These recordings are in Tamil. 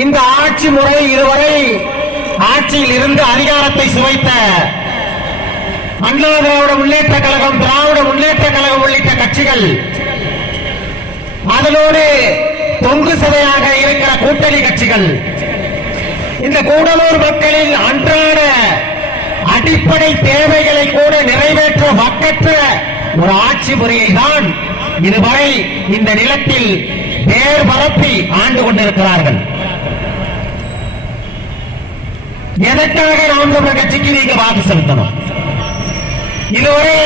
இந்த ஆட்சி முறை இதுவரை ஆட்சியில் இருந்து அதிகாரத்தை சுவைத்த அண்ணா திராவிட முன்னேற்ற கழகம், திராவிட முன்னேற்ற கழகம் உள்ளிட்ட கட்சிகள், அதனோடு தொங்கு சதையாக இருக்கிற கூட்டணி கட்சிகள், இந்த கூடலூர் மக்களின் அன்றாட அடிப்படை தேவைகளை கூட நிறைவேற்ற மக்கற்ற ஒரு ஆட்சி முறையை தான் இதுவரை இந்த நிலத்தில் வேர் பரப்பி ஆண்டு கொண்டிருக்கிறார்கள். எதற்காக நாம் தமிழர் கட்சிக்கு நீங்க வாக்கு செலுத்தணும்? இதுவரை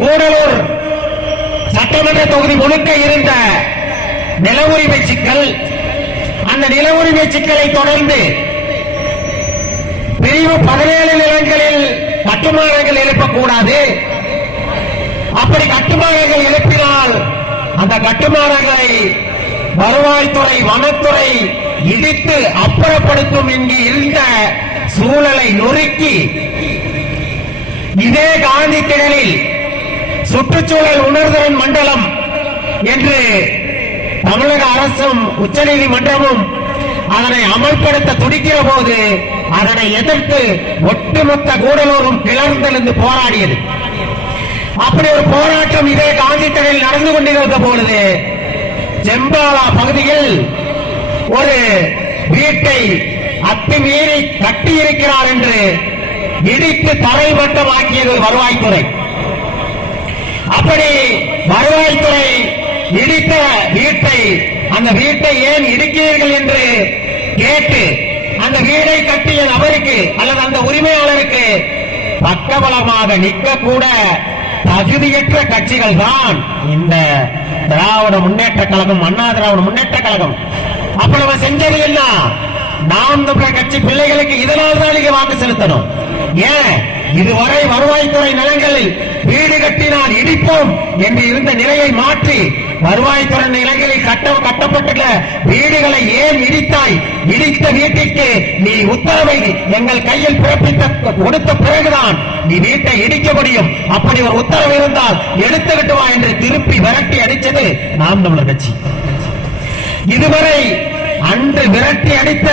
கூடலூர் சட்டமன்ற தொகுதி முழுக்க இருந்த நில உரிமை சிக்கல், அந்த நில உரிமை சிக்கலை தொடர்ந்து பிரிவு 17 நிலங்களில் கட்டுமானங்கள் எழுப்பக்கூடாது, அப்படி கட்டுமானங்கள் எழுப்பினால் அந்த கட்டுமானங்களை வருவாய்த்துறை, வனத்துறை இடித்து அப்புறப்படுத்தும் என்று இருந்த சூழலை நொறுக்கி இதே காந்தி திடலில் சுற்றுச்சூழல் உணர்திறன் மண்டலம் என்று தமிழக அரசும் உச்சநீதிமன்றமும் அதனை அமல்படுத்த துடிக்கிற போது அதனை எதிர்த்து ஒட்டுமொத்த கூடலூரும் கிளர்ந்தெழுந்து போராடியது. அப்படி ஒரு போராட்டம் இதே காந்தி திடலில் நடந்து கொண்டிருந்த பொழுது செம்பாலா பகுதியில் ஒரு வீட்டை அத்துமீறி கட்டியிருக்கிறார் என்று இடித்து தரைமட்டமாக்கியது வருவாய்த்துறை. அப்படி வருவாய்த்துறை இடித்த வீட்டை, அந்த வீட்டை ஏன் இடிக்கிறீர்கள் என்று கேட்டு அந்த வீடை கட்டிய நபருக்கு அல்லது அந்த உரிமையாளருக்கு பக்கபலமாக நிற்க கூட தகுதியற்ற கட்சிகள் தான் இந்த திராவிட முன்னேற்ற கழகம், அண்ணா திராவிட முன்னேற்ற கழகம். அப்ப நம்ம செஞ்சது என்ன? நாம் தமிழர் கட்சி பிள்ளைகளுக்கு இதனால் தான் நீங்க வாக்கு செலுத்தணும். ஏன் இதுவரை வருவாய்த்துறை நிலங்களில் வீடு கட்டினால் இடிப்போம் என்று இருந்த நிலையை மாற்றி வருவாய்த்துறை நிலங்களில் கட்டப்பட்டுள்ள வீடுகளை ஏன் இடித்தாய்? இடித்த வீட்டிற்கு நீ உத்தரவை எங்கள் கையில் பிறப்பித்த கொடுத்த பிறகுதான் நீ வீட்டை இடிக்க முடியும். அப்படி ஒரு உத்தரவு இருந்தால் எடுத்துக்கிட்டு வா என்று திருப்பி விரட்டி அடித்தது நாம் தமிழர் கட்சி. இதுவரை அன்று விரட்டி அடித்த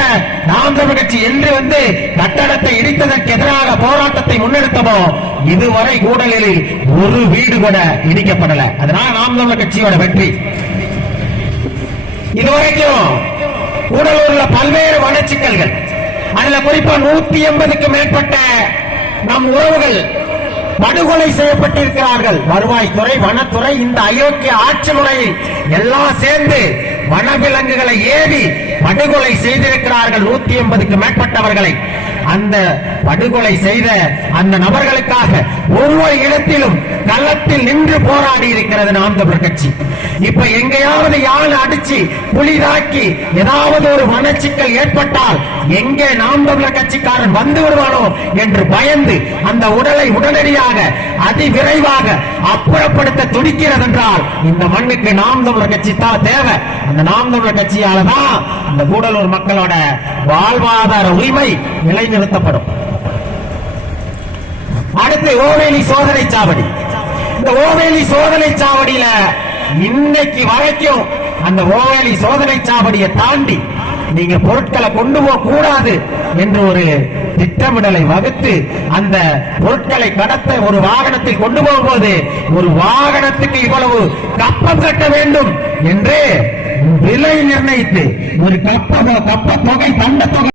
நாம் தமிழர் கட்சி என்று வந்து கட்டடத்தை இடித்ததற்கு எதிராக போராட்டத்தை முன்னெடுத்தமோ இதுவரை கூடலில் ஒரு வீடு கூட இடிக்கப்படல. அதனால நாம் தமிழர் கட்சியோட வெற்றி. இதுவரைக்கும் கூடலூர்ல பல்வேறு வனச்சிக்கல்கள், அதுல குறிப்பா 180க்கு மேற்பட்ட நம் உறவுகள் படுகொலை செய்யப்பட்டிருக்கிறார்கள். வருவாய்த்துறை, வனத்துறை, இந்த அயோக்கிய ஆட்சி முறையில் எல்லாம் சேர்ந்து வனவிலங்குகளை ஏவி படுகொலை செய்திருக்கிறார்கள் 180க்கு மேற்பட்டவர்களை. அந்த படுகொலை செய்த அந்த நபர்களுக்காக ஒவ்வொரு இடத்திலும் களத்தில் நின்று போராடி இருக்கிறது நாம் தமிழர் கட்சி. இப்ப எங்கேயாவது யானை அடிச்சு புலிதாக்கி ஏதாவது ஒரு மனச்சிக்கல் ஏற்பட்டால் எங்கே நாம் தமிழர் கட்சிக்காரன் வந்து விடுவானோ என்று பயந்து அந்த உடலை உடனடியாக அதிவிரைவாக அப்புறப்படுத்த துடிக்கிறது என்றால் இந்த மண்ணுக்கு நாம் தமிழர் கட்சி தான் தேவை. அந்த நாம் தமிழர் கட்சியால தான் அந்த கூடலூர் மக்களோட வாழ்வாதார உரிமை நிலைநிறுத்தப்படும். அடுத்து ஓவேலி சோதனை சாவடி. இந்த ஓவேலி சோதனை சாவடியில இன்னைக்கு வரைக்கும் அந்த ஓவேலி சோதனை சாவடியை தாண்டி நீங்க பொருட்களை கொண்டு போக கூடாது என்று ஒரு திட்டமிடலை வகுத்து அந்த பொருட்களை கடத்த ஒரு வாகனத்தில் கொண்டு போகும்போது ஒரு வாகனத்துக்கு இவ்வளவு கப்பம் கட்ட வேண்டும் என்று விலை நிர்ணயித்து ஒரு கப்ப தொகை தண்ட தொகை